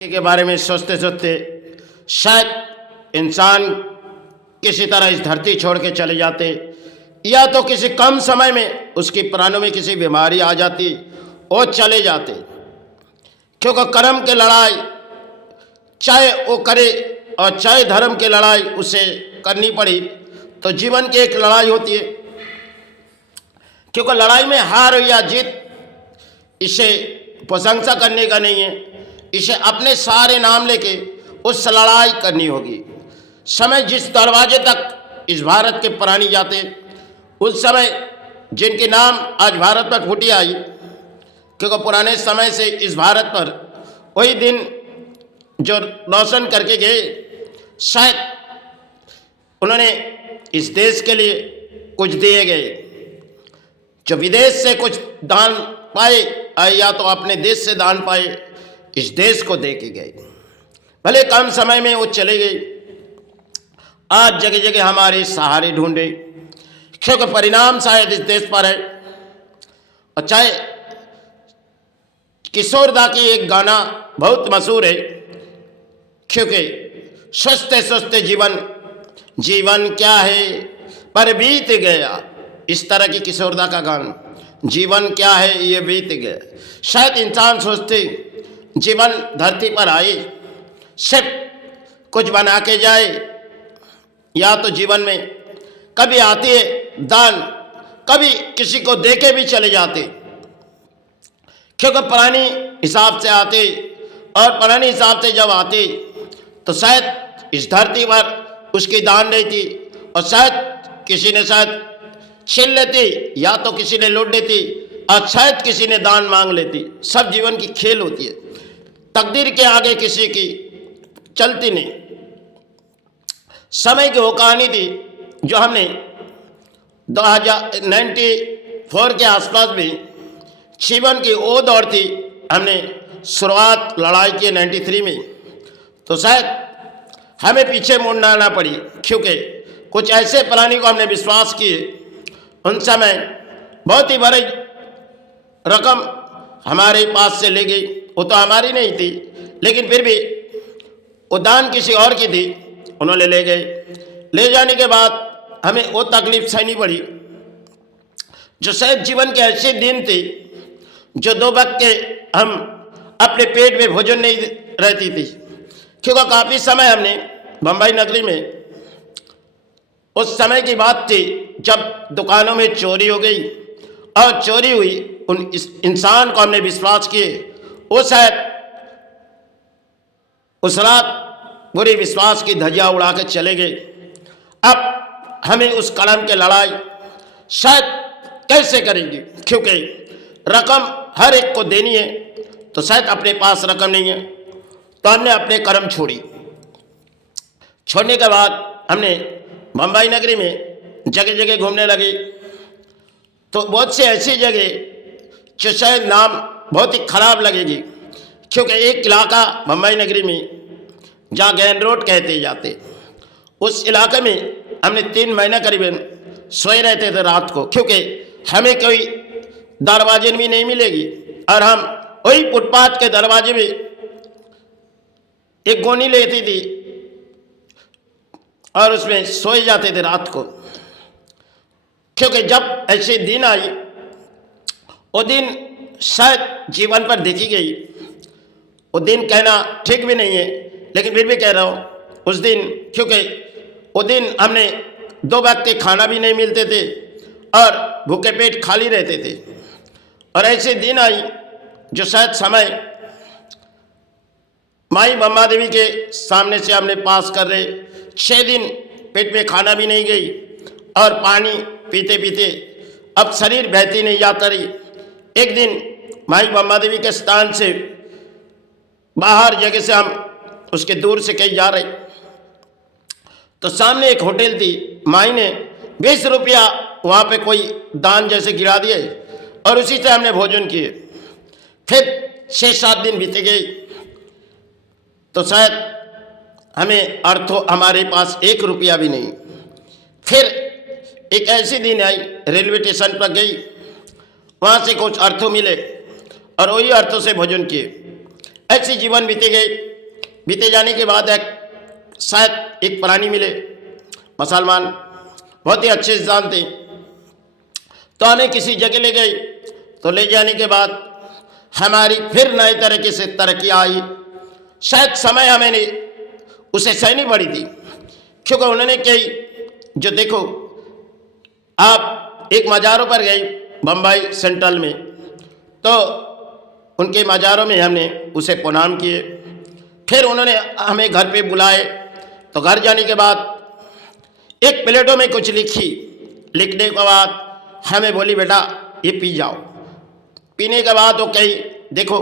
के बारे में सोचते सोचते शायद इंसान किसी तरह इस धरती छोड़ के चले जाते, या तो किसी कम समय में उसकी प्राणों में किसी बीमारी आ जाती और चले जाते। क्योंकि कर्म की लड़ाई चाहे वो करे और चाहे धर्म की लड़ाई उसे करनी पड़ी, तो जीवन की एक लड़ाई होती है। क्योंकि लड़ाई में हार या जीत इसे प्रशंसा करने का नहीं है, इसे अपने सारे नाम लेके उस लड़ाई करनी होगी। समय जिस दरवाजे तक इस भारत के प्राणी जाते, उस समय जिनके नाम आज भारत पर फूटी आई, क्योंकि पुराने समय से इस भारत पर वही दिन जो रोशन करके गए, शायद उन्होंने इस देश के लिए कुछ दिए गए। जो विदेश से कुछ दान पाए या तो अपने देश से दान पाए, इस देश को दे के गए। भले कम समय में वो चले गए, आज जगह जगह हमारे सहारे ढूंढे, क्योंकि परिणाम शायद इस देश पर है। और चाहे किशोर दा की एक गाना बहुत मशहूर है, क्योंकि सोचते सोचते जीवन जीवन क्या है पर बीत गया, इस तरह की किशोर दा का गाना, जीवन क्या है ये बीत गया। शायद इंसान सोचते जीवन धरती पर आए सिर्फ कुछ बना के जाए, या तो जीवन में कभी आते दान, कभी किसी को दे के भी चले जाते। क्योंकि पुरानी हिसाब से आते और पुराने हिसाब से जब आते तो शायद इस धरती पर उसकी दान नहीं थी, और शायद किसी ने शायद छीन लेती, या तो किसी ने लूट लेती, और शायद किसी ने दान मांग लेती। सब जीवन की खेल होती है, तकदीर के आगे किसी की चलती नहीं। समय की वो कहानी थी जो हमने 1994 के आसपास में जीवन की वो दौड़ थी, हमने शुरुआत लड़ाई की 93 में, तो शायद हमें पीछे मुड़ना ना पड़ी, क्योंकि कुछ ऐसे प्राणी को हमने विश्वास किए। उन समय बहुत ही बड़ी रकम हमारे पास से ले गई, वो तो हमारी नहीं थी, लेकिन फिर भी वो दान किसी और की थी, उन्होंने ले गए। ले जाने के बाद हमें वो तकलीफ सहनी पड़ी, जो शायद जीवन के ऐसे दिन थे जो 2 वक्त के हम अपने पेट में भोजन नहीं रहती थी। क्योंकि काफ़ी समय हमने बम्बई नगरी में, उस समय की बात थी जब दुकानों में चोरी हो गई, और चोरी हुई, उन इंसान को हमने विश्वास किए, वो शायद उस रात पूरी विश्वास की धज्जियां उड़ा के चले गए। अब हमें उस कलम की लड़ाई शायद कैसे करेंगे, क्योंकि रकम हर एक को देनी है, तो शायद अपने पास रकम नहीं है, तो हमने अपने कर्म छोड़ी। छोड़ने के बाद हमने बम्बई नगरी में जगह जगह घूमने लगे, तो बहुत से ऐसी जगह जो शायद नाम बहुत ही खराब लगेगी, क्योंकि एक इलाका बम्बई नगरी में जहाँ गैन रोड कहते जाते, उस इलाके में हमने 3 महीना करीबन सोए रहते थे रात को, क्योंकि हमें कोई दरवाजे भी नहीं मिलेगी, और हम वही फुटपाथ के दरवाजे में एक गोनी लेती थी और उसमें सोए जाते थे रात को। क्योंकि जब ऐसे दिन आई, वो दिन शायद जीवन पर देखी गई, वो दिन कहना ठीक भी नहीं है, लेकिन फिर भी कह रहा हूँ उस दिन, क्योंकि वो दिन हमने 2 वक्त के खाना भी नहीं मिलते थे और भूखे पेट खाली रहते थे। और ऐसे दिन आई जो शायद समय माई बम्बा देवी के सामने से हमने पास कर रहे 6 दिन पेट में खाना भी नहीं गई, और पानी पीते पीते अब शरीर बहती नहीं जाता रही। एक दिन माई बम्बा देवी के स्थान से बाहर जगह से हम उसके दूर से कहीं जा रहे, तो सामने एक होटल थी, माई ने 20 रुपया वहाँ पे कोई दान जैसे गिरा दिए, और उसी से हमने भोजन किए। फिर 6-7 दिन बीते गए, तो शायद हमें अर्थों हमारे पास 1 रुपया भी नहीं। फिर एक ऐसी दिन आई, रेलवे स्टेशन पर गई, वहाँ से कुछ अर्थों मिले और वही अर्थों से भोजन किए। ऐसे जीवन बीते गए। बीते जाने के बाद शायद एक प्राणी मिले, मुसलमान बहुत ही अच्छे इंसान थे, तो हमें किसी जगह ले गए। तो ले जाने के बाद हमारी फिर नए तरीके से तरक्की आई। शायद समय हमें उसे सहनी पड़ी थी, क्योंकि उन्होंने कही जो देखो आप एक मज़ारों पर गए बम्बई सेंट्रल में, तो उनके मज़ारों में हमने उसे प्रणाम किए। फिर उन्होंने हमें घर पे बुलाए, तो घर जाने के बाद एक प्लेटों में कुछ लिखने के बाद हमें बोली बेटा ये पी जाओ। पीने के बाद वो कही देखो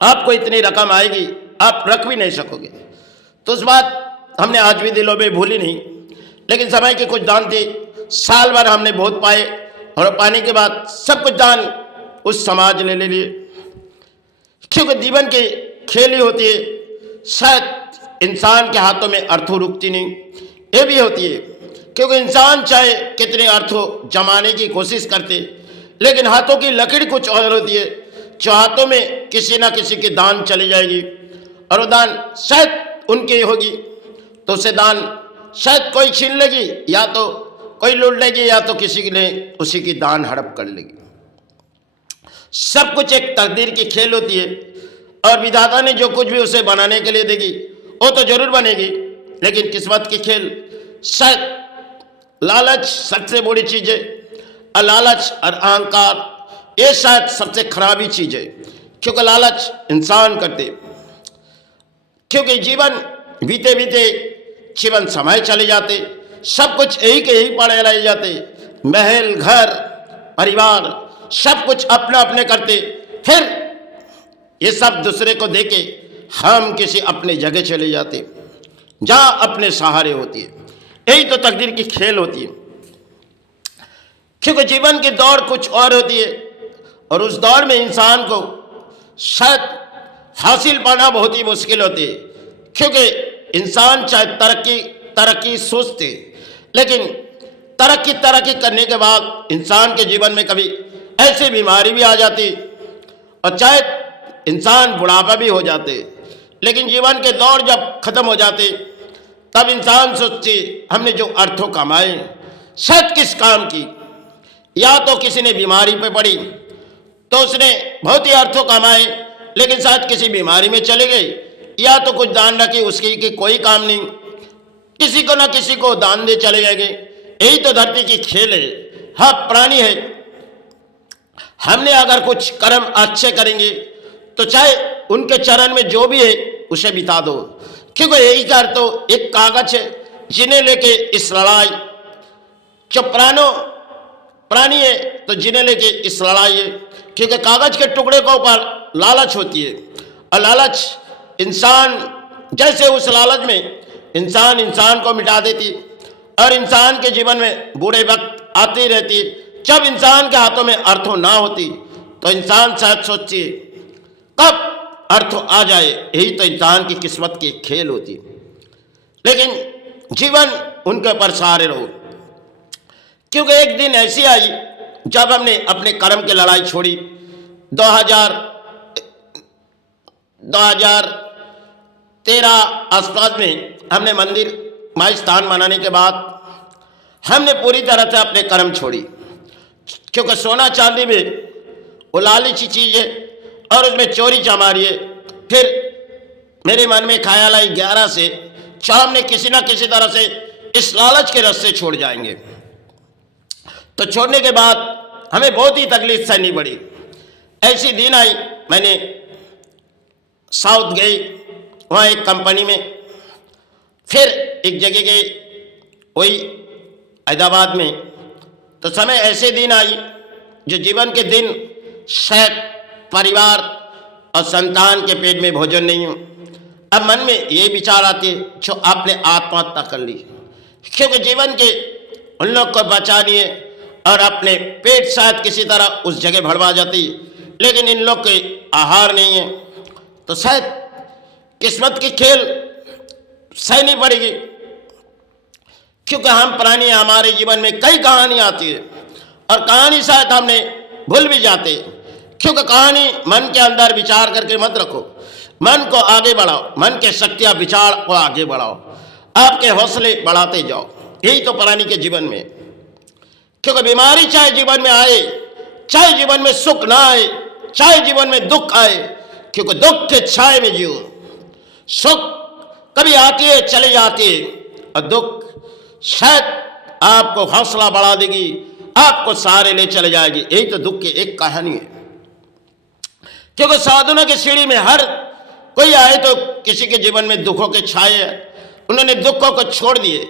आपको इतनी रकम आएगी आप रख भी नहीं सकोगे। तो उस बात हमने आज भी दिलों में भूली नहीं, लेकिन समय के कुछ दान थे, साल भर हमने बहुत पाए और पाने के बाद सब कुछ दान उस समाज ने ले लिए। क्योंकि जीवन की खेल ही होती है, शायद इंसान के हाथों में अर्थों रुकती नहीं, ये भी होती है। क्योंकि इंसान चाहे कितने अर्थों जमाने की कोशिश करते, लेकिन हाथों की लकीर कुछ और होती है, जो हाथों में किसी ना किसी की दान चली जाएगी और वो दान शायद उनकी होगी, तो उसे दान शायद कोई छीन लेगी, या तो कोई लूट लेगी, या तो किसी ने उसी की दान हड़प कर लेगी। सब कुछ एक तकदीर की खेल होती है, और विधाता ने जो कुछ भी उसे बनाने के लिए देगी वो तो जरूर बनेगी, लेकिन किस्मत की खेल शायद लालच सबसे बड़ी चीज़ है, और लालच और अहंकार ये शायद सबसे खराबी चीज़ है। क्योंकि लालच इंसान करते, क्योंकि जीवन बीते बीते जीवन समय चले जाते, सब कुछ यही के यही पड़े रह जाते, महल घर परिवार सब कुछ अपने अपने करते, फिर ये सब दूसरे को देके हम किसी अपने जगह चले जाते जहाँ अपने सहारे होती है। यही तो तकदीर की खेल होती है। क्योंकि जीवन की दौड़ कुछ और होती है, और उस दौड़ में इंसान को शायद हासिल पाना बहुत ही मुश्किल होती है। क्योंकि इंसान चाहे तरक्की सोचते, लेकिन तरक्की करने के बाद इंसान के जीवन में कभी ऐसी बीमारी भी आ जाती, और चाहे इंसान बुढ़ापा भी हो जाते, लेकिन जीवन के दौर जब खत्म हो जाते तब इंसान सोचते हमने जो अर्थों कमाए शायद किस काम की। या तो किसी ने बीमारी पे पड़ी तो उसने बहुत ही अर्थों कमाए, लेकिन शायद किसी बीमारी में चले गए, या तो कुछ दान रखे उसकी कि कोई काम नहीं, किसी को ना किसी को दान दे चले जाएंगे। यही तो धरती की खेल है। हाँ प्राणी है, हमने अगर कुछ कर्म अच्छे करेंगे तो चाहे उनके चरण में जो भी है उसे बिता दो। क्योंकि यही कर तो एक कागज है जिन्हें लेके इस लड़ाई, जो प्राणी है तो जिन्हें लेके इस लड़ाई है। क्योंकि कागज के टुकड़े के ऊपर लालच होती है, और लालच इंसान जैसे उस लालच में इंसान को मिटा देती, और इंसान के जीवन में बुरे वक्त आती रहती। जब इंसान के हाथों में अर्थों ना होती तो इंसान शायद सोचती कब अर्थ आ जाए, यही तो इंसान की किस्मत की खेल होती। लेकिन जीवन उनके ऊपर सहारे रहो। क्योंकि एक दिन ऐसी आई जब हमने अपने कर्म की लड़ाई छोड़ी। 2013 आसपास में हमने मंदिर माई स्थान बनाने के बाद हमने पूरी तरह से अपने कर्म छोड़ी। क्योंकि सोना चांदी में वो लालची चीज़ है, और उसमें चोरी चमारी है। फिर मेरे मन में ख्याल आई 11 से शाम ने किसी ना किसी तरह से इस लालच के रास्ते छोड़ जाएंगे। तो छोड़ने के बाद हमें बहुत ही तकलीफ सहनी पड़ी। ऐसी दिन आई, मैंने साउथ गई, वहाँ एक कंपनी में, फिर एक जगह गई वही हैदराबाद में। तो समय ऐसे दिन आई जो जीवन के दिन शायद परिवार और संतान के पेट में भोजन नहीं हो। अब मन में ये विचार आते जो आपने आत्महत्या कर ली, क्योंकि जीवन के उन लोग को बचानी है और अपने पेट शायद किसी तरह उस जगह भरवा जाती, लेकिन इन लोग के आहार नहीं है। तो शायद किस्मत की खेल सहनी पड़ेगी, क्योंकि हम प्राणी हैं, हमारे जीवन में कई कहानी आती है और कहानी शायद हमने भूल भी जाते। क्योंकि कहानी मन के अंदर विचार करके मत रखो, मन को आगे बढ़ाओ, मन के शक्तियां विचार को आगे बढ़ाओ, आपके हौसले बढ़ाते जाओ। यही तो प्राणी के जीवन में, क्योंकि बीमारी चाहे जीवन में आए, चाहे जीवन में सुख ना आए, चाहे जीवन में दुख आए, क्योंकि दुख के छाए में जियो। सुख कभी आती है चले जाती है, और दुख शायद आपको हौसला बढ़ा देगी, आपको सहारे ले चले जाएगी। यही तो दुख की एक कहानी है। क्योंकि साधना की सीढ़ी में हर कोई आए तो किसी के जीवन में दुखों के छाए हैं, उन्होंने दुखों को छोड़ दिए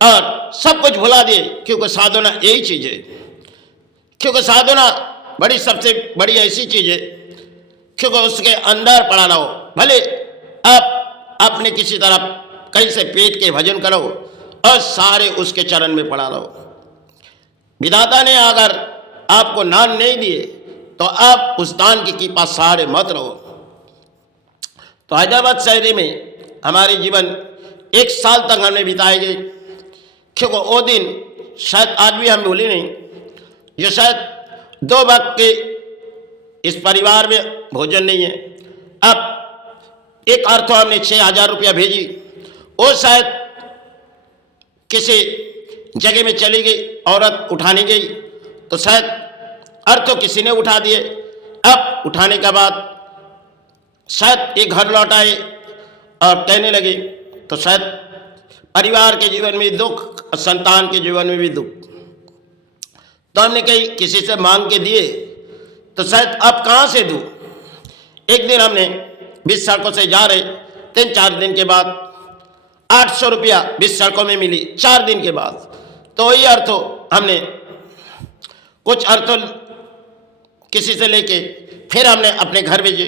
और सब कुछ भुला दिए, क्योंकि साधना यही चीज है। क्योंकि साधना बड़ी सबसे बड़ी ऐसी चीज है, क्योंकि उसके अंदर पड़ा रहो। भले आप अपने किसी तरह कहीं से पेट के भजन करो और सारे उसके चरण में पड़ा रहो। विधाता ने अगर आपको दान नहीं दिए तो आप उस दान की कृपा सहारे मत रहो। तो हैदराबाद शहरी में हमारे जीवन 1 साल तक हमने बिताएंगे, क्योंकि वो दिन शायद आज भी हम भूले नहीं, जो शायद 2 वक्त के इस परिवार में भोजन नहीं है। अब एक अर्थ हमने 6,000 रुपया भेजी, वो शायद किसी जगह में चली गई, औरत उठाने गई तो शायद अर्थ किसी ने उठा दिए। अब उठाने के बाद शायद एक घर लौट आए और कहने लगे, तो शायद परिवार के जीवन में दुख और संतान के जीवन में भी दुख। तो हमने कहीं किसी से मांग के दिए तो शायद अब कहाँ से दूँ। एक दिन हमने 20 सड़कों से जा रहे, 3-4 दिन के बाद 800 रुपया 20 सड़कों में मिली 4 दिन के बाद। तो वही अर्थ हमने कुछ अर्थ किसी से लेके फिर हमने अपने घर भेजे,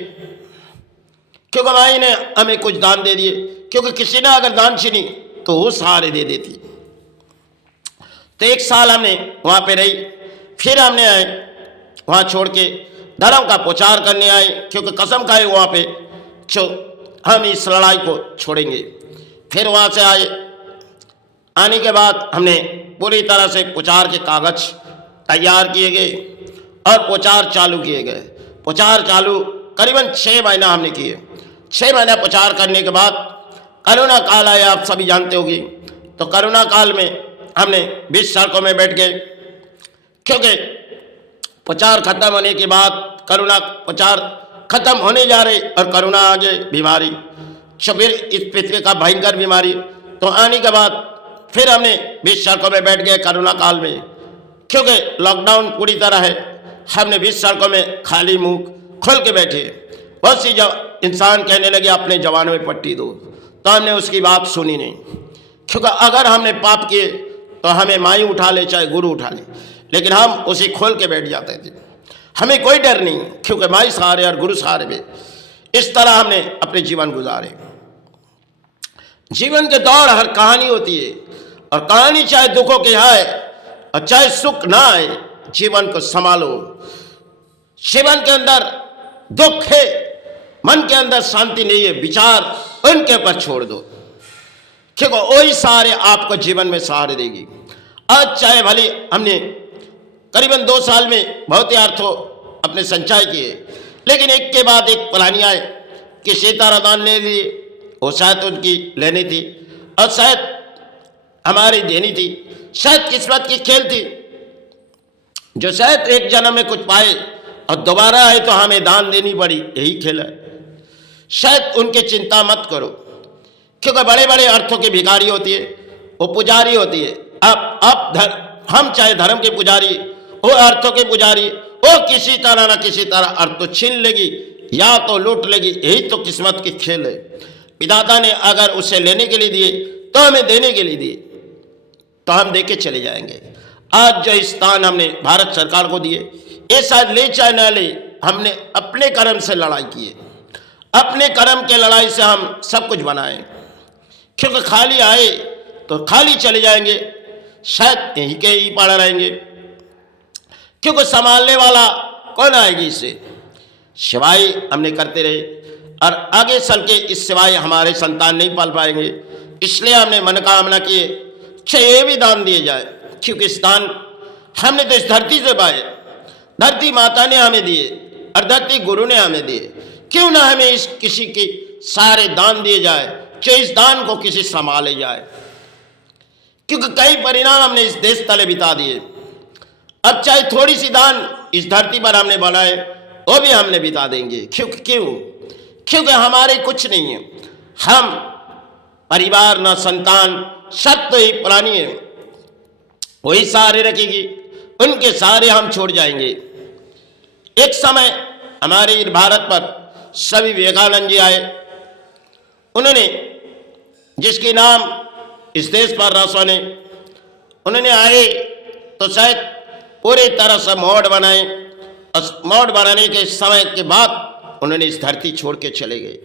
क्योंकि माई ने हमें कुछ दान दे दिए, क्योंकि किसी ने अगर दान छीनी तो वो सहारे दे देती। तो 1 साल हमने वहाँ पे रही, फिर हमने आए वहाँ छोड़ के धर्म का प्रचार करने आए, क्योंकि कसम खाए वहाँ पे हम इस लड़ाई को छोड़ेंगे। फिर वहाँ से आए, आने के बाद हमने पूरी तरह से प्रचार के कागज तैयार किए गए और प्रचार चालू किए गए। प्रचार चालू करीबन 6 महीना हमने किए। 6 महीना प्रचार करने के बाद कोरोना काल आया, आप सभी जानते होगी। तो कोरोना काल में हमने 20 सड़कों में बैठ गए, क्योंकि प्रचार खत्म होने के बाद कोरोना प्रचार खत्म होने जा रहे और कोरोना आ गए बीमारी, फिर इस पृथ्वी का भयंकर बीमारी। तो आने के बाद फिर हमने 20 सड़कों में बैठ गए कोरोना काल में, क्योंकि लॉकडाउन पूरी तरह है। हमने 20 सड़कों में खाली मुंह खोल के बैठे। बहुत सी इंसान कहने लगे अपने जवानों में पट्टी दो, तो हमने उसकी बात सुनी नहीं, क्योंकि अगर हमने पाप किए तो हमें माई उठा ले चाहे गुरु उठा ले, लेकिन हम उसे खोल के बैठ जाते थे। हमें कोई डर नहीं, क्योंकि माई सहारे और गुरु सहारे में। इस तरह हमने अपने जीवन गुजारे। जीवन के दौर हर कहानी होती है, और कहानी चाहे दुखों की आए और चाहे सुख ना आए, जीवन को संभालो। जीवन के अंदर दुख है, मन के अंदर शांति नहीं है, विचार उनके ऊपर छोड़ दो, क्योंकि वही सहारे आपको जीवन में सहारे देगी। आज चाहे भले हमने करीबन 2 साल में बहुत ही अर्थों अपने संचय किए, लेकिन एक के बाद एक प्लानिंग आए कि सीतारा दान ले लिए, वो शायद उनकी लेनी थी और शायद हमारी देनी थी, शायद किस्मत की खेल थी, जो शायद एक जन्म में कुछ पाए और दोबारा आए तो हमें दान देनी पड़ी। यही खेल है। शायद उनकी चिंता मत करो, क्योंकि बड़े बड़े अर्थों की भिखारी होती है, वो पुजारी होती है। अब हम चाहे धर्म के पुजारी, वो अर्थों के पुजारी, वो किसी तरह ना किसी तरह अर्थ तो छीन लेगी या तो लूट लेगी। यही तो किस्मत की खेल है। विधाता ने अगर उसे लेने के लिए दिए तो हमें देने के लिए दिए, तो हम दे के चले जाएंगे। आज जो स्थान हमने भारत सरकार को दिए, ये शायद ले चाहे न ले, हमने अपने कर्म से लड़ाई की है। अपने कर्म के लड़ाई से हम सब कुछ बनाए, क्योंकि खाली आए तो खाली चले जाएंगे, शायद यहीं के ही पड़े रहेंगे, क्योंकि संभालने वाला कौन आएगी इसे। सिवाय हमने करते रहे और आगे चल के इस सिवाय हमारे संतान नहीं पाल पाएंगे। इसलिए हमने मनोकामना किए ये भी दान दिए जाए, क्योंकि इस दान हमने तो इस धरती से पाए। धरती माता ने हमें दिए और धरती गुरु ने हमें दिए। क्यों ना हमें इस किसी के सारे दान दिए जाए, जो इस दान को किसी संभाले जाए, क्योंकि कई परिणाम हमने इस देश तले बिता दिए। अब चाहे थोड़ी सी दान इस धरती पर हमने बनाए, वो भी हमने बिता देंगे। क्योंकि हमारे कुछ नहीं है। हम परिवार ना संतान, सब तो ही पुरानी है, वही सहारे रखेगी, उनके सहारे हम छोड़ जाएंगे। एक समय हमारे भारत पर स्वामी विवेकानंद जी आए। उन्होंने जिसके नाम इस देश पर रोशन है, उन्होंने आए तो शायद पूरी तरह से मोड़ बनाए। मोड़ बनाने के समय के बाद उन्होंने इस धरती छोड़ के चले गए।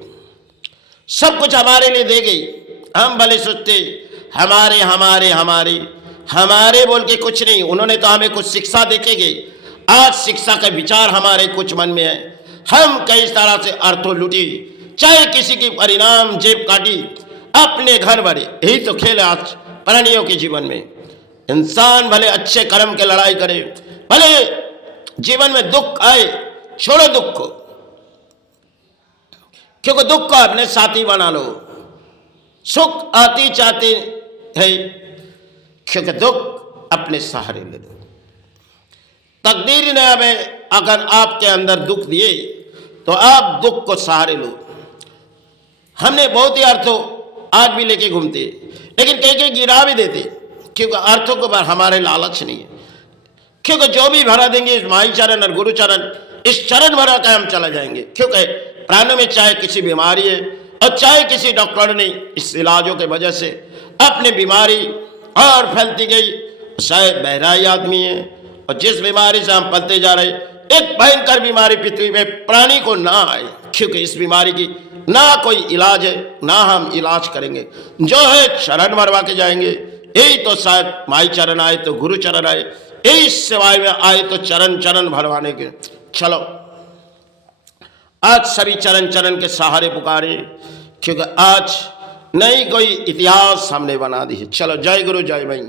सब कुछ हमारे लिए दे गई। हम भले सोचते हमारे हमारे हमारे हमारे बोल के कुछ नहीं, उन्होंने तो हमें कुछ शिक्षा दे के गई। आज शिक्षा का विचार हमारे कुछ मन में है। हम कई तरह से अर्थों लूटी, चाहे किसी की परिणाम जेब काटी, अपने घर भरे। यही तो खेल है आज प्राणियों के जीवन में। इंसान भले अच्छे कर्म के लड़ाई करे, भले जीवन में दुख आए, छोड़ो दुख को, क्योंकि दुख को अपने साथी बना लो। सुख आती चाहती है, क्योंकि दुख अपने सहारे ले लो। तकदीर ने हमें अगर आपके अंदर दुख दिए तो आप दुख को सहारे लो। हमने बहुत ही अर्थों आज भी लेके घूमते, लेकिन कई गिरा भी देते, क्योंकि अर्थों को पर हमारे लालच नहीं है। क्योंकि जो भी भरा देंगे इस माई चरण और गुरु चरण, इस चरण भरा का हम चला जाएंगे। क्योंकि प्राणों में चाहे किसी बीमारी है और चाहे किसी डॉक्टर ने इस इलाजों के वजह से अपनी बीमारी और फैलती गई, शायद बहराई आदमी है और जिस बीमारी से हम पलते जा रहे, एक भयंकर बीमारी पृथ्वी में प्राणी को ना आए, क्योंकि इस बीमारी की ना कोई इलाज है, ना हम इलाज करेंगे। जो है चरण मरवा के जाएंगे। यही तो शायद माई चरण आए तो गुरु चरण आए, यही सेवाएं में आए तो चरण चरण भरवाने के। चलो आज सभी चरण चरण के सहारे पुकारे, क्योंकि आज नई कोई इतिहास हमने बना दी है। चलो जय गुरु जय भाई।